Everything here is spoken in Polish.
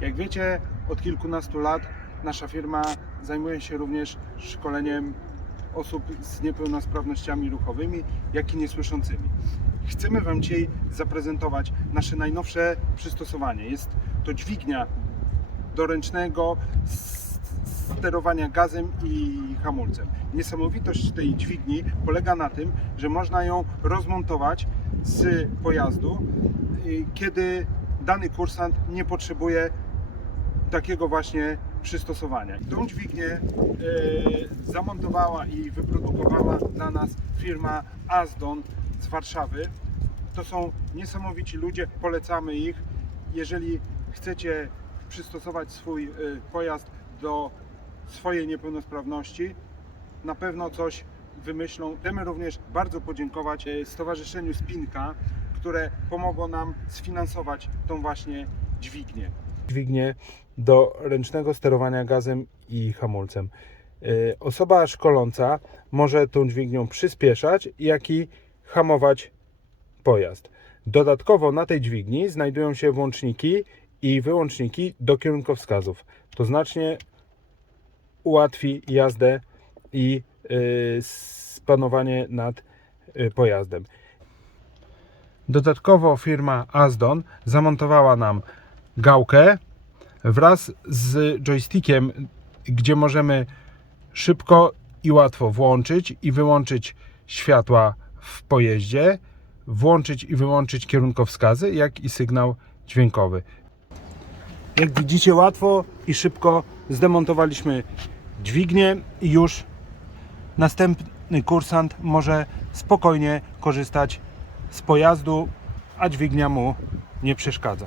Jak wiecie, od kilkunastu lat nasza firma zajmuje się również szkoleniem osób z niepełnosprawnościami ruchowymi, jak i niesłyszącymi. Chcemy Wam dzisiaj zaprezentować nasze najnowsze przystosowanie. Jest to dźwignia do ręcznego sterowania gazem i hamulcem. Niesamowitość tej dźwigni polega na tym, że można ją rozmontować z pojazdu, y, kiedy dany kursant nie potrzebuje takiego właśnie przystosowania. Tą dźwignię e, zamontowała i wyprodukowała dla nas firma Asdon z Warszawy. To są niesamowici ludzie, polecamy ich. Jeżeli chcecie przystosować swój e, pojazd do swojej niepełnosprawności, na pewno coś wymyślą. Chcemy również bardzo podziękować e, Stowarzyszeniu Spinka, które pomogło nam sfinansować tą właśnie dźwignię. Dźwignię do ręcznego sterowania gazem i hamulcem. Y, Osoba szkoląca może tą dźwignią przyspieszać, jak i hamować pojazd. Dodatkowo na tej dźwigni znajdują się włączniki i wyłączniki do kierunkowskazów. To znacznie ułatwi jazdę i y, spanowanie nad y, pojazdem. Dodatkowo firma Asdon zamontowała nam gałkę wraz z joystickiem, gdzie możemy szybko i łatwo włączyć i wyłączyć światła w pojeździe, włączyć i wyłączyć kierunkowskazy, jak i sygnał dźwiękowy. Jak widzicie, łatwo i szybko zdemontowaliśmy dźwignię i już następny kursant może spokojnie korzystać z pojazdu, a dźwignia mu nie przeszkadza.